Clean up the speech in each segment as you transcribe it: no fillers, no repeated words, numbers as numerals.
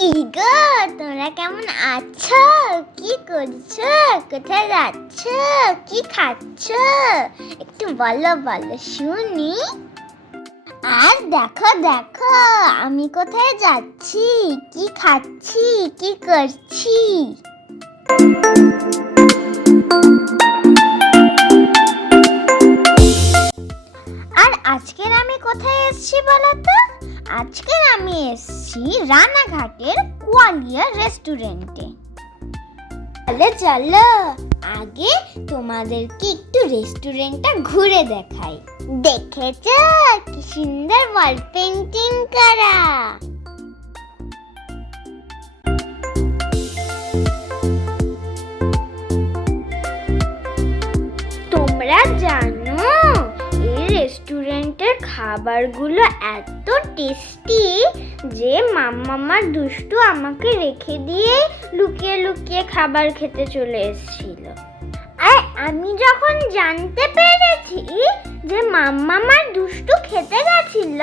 কি গো, তোমরা কেমন আছো? কি করছো? কোথায় যাচ্ছ? কি খাচ্ছ? একটু বলো শুনি। আর দেখো দেখো আমি কোথায় যাচ্ছি, কি খাচ্ছি, কি করছি। আর আজকের আমি কোথায় এসেছি বলো তো? আজকের আমি এসেছি রানাঘাটের কোয়ালিয়া রেস্টুরেন্টে। চলো আগে তোমাদেরকে একটু রেস্টুরেন্টটা ঘুরে দেখাই। দেখেছো কি সুন্দর ওয়াল পেন্টিং করা। তোমরা জানো এই রেস্টুরেন্টের খাবারগুলো এত টেস্টি যে মাম্মামার দুষ্টু আমাকে রেখে দিয়ে লুকিয়ে লুকিয়ে খাবার খেতে চলে এসেছিল। আর আমি যখন জানতে পেরেছি যে মাম্মামার দুষ্টু খেতে গেছিল,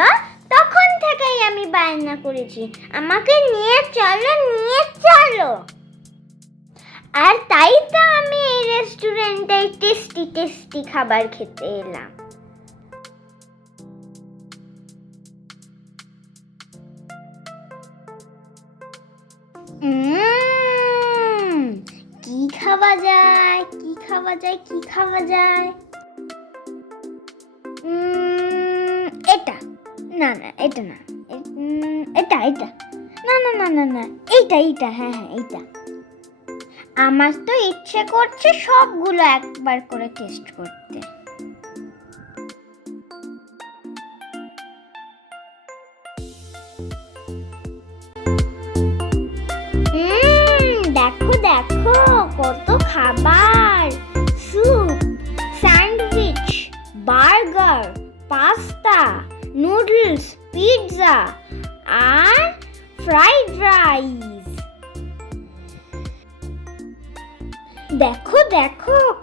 তখন থেকেই আমি বায়না করেছি আমাকে নিয়ে চলো। আর তাই তো আমি এই রেস্টুরেন্টে টেস্টি খাবার খেতে এলাম। কি খাওয়া যায় এটা না, এটা না, এটা না, এইটা, হ্যাঁ এইটা। আমার তো ইচ্ছে করছে সবগুলো একবার করে টেস্ট করতে। দেখো কত খাবার, soup, sandwich, burger, pasta, noodles, pizza আর ফ্রাইড রাইস। দেখো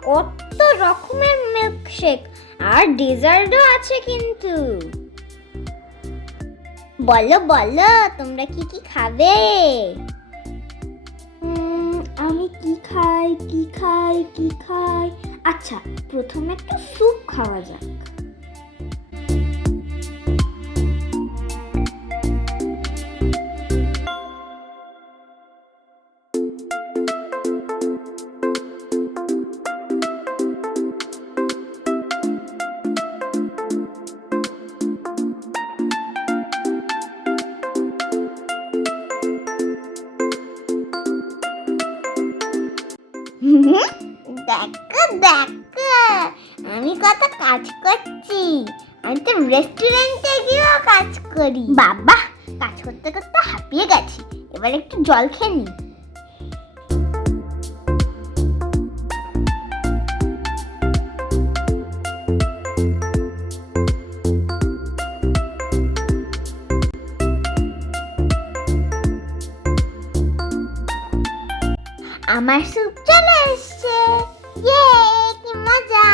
কত রকমের মিল্কশেক আর ডেজার্টও আছে কিন্তু। বলো তোমরা কি খাবে? আমি কি খাই? আচ্ছা, প্রথমে একটু স্যুপ খাওয়া যাক। দেখো আমি কত কাজ করছি। আমি তো রেস্টুরেন্টে গিয়েও কাজ করি। বাবা, কাজ করতে করতে হাঁপিয়ে গেছি, এবার একটু জল খেয়ে নি। আমার স্যুপ চলে এসছে, কি মজা।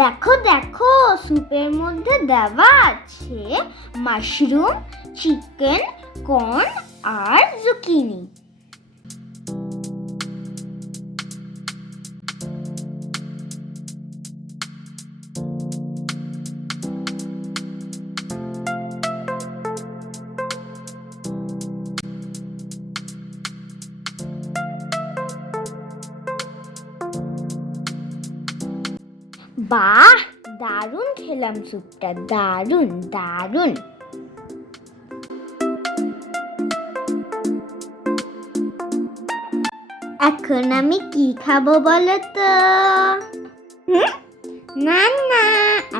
দেখো স্যুপের মধ্যে দেওয়া আছে মাশরুম, চিকেন, কর্ন আর জুকিনি। বাহ, দারুণ খেলাম স্যুপটা, দারুণ। এখন আমি কি খাবো বলো তো? না,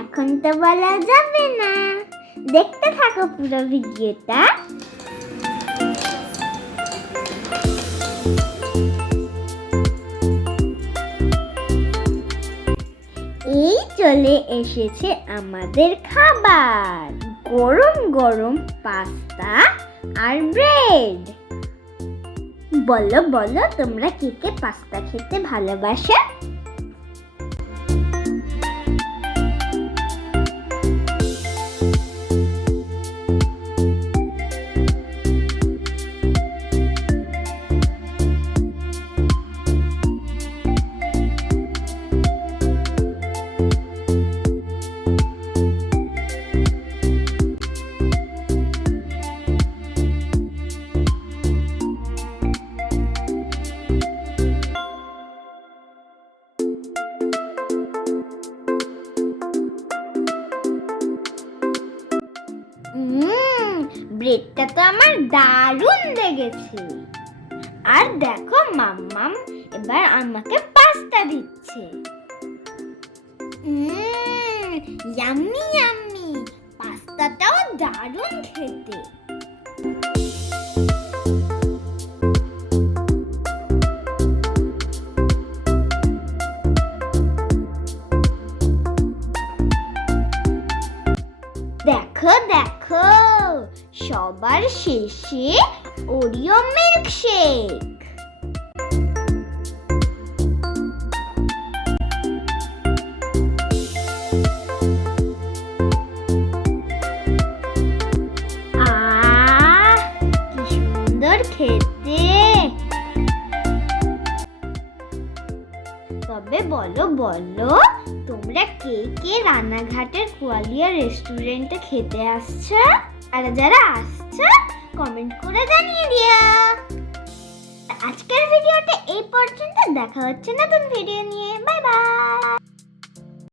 এখন তো বলা যাবে না। দেখতে থাকো পুরো ভিডিওটা। এই চলে এসেছে আমাদের খাবার, গরম পাস্তা আর ব্রেড। বলো বলো তোমরা কে কে পাস্তা খেতে ভালোবাসো? ব্রেডটা তো আমার দারুণ লেগেছে। আর দেখো মাম্মাম এবার আমাকে পাস্তা দিচ্ছে। ইয়াম্মি ইয়াম্মি, পাস্তাটাও দারুণ খেতে। দেখো দেখো, সবার শেষে ওরিও মিল্কশেক। কি সুন্দর খেতে। তবে বলো বলো তোমরা কে কে রানাঘাটের কোয়ালিয়া রেস্টুরেন্টে খেতে আসছো? আর যারা আসছো কমেন্ট করে জানিয়ে দিও। আজকের ভিডিওটা এই পর্যন্ত, দেখা হচ্ছে নতুন ভিডিও নিয়ে। Bye bye.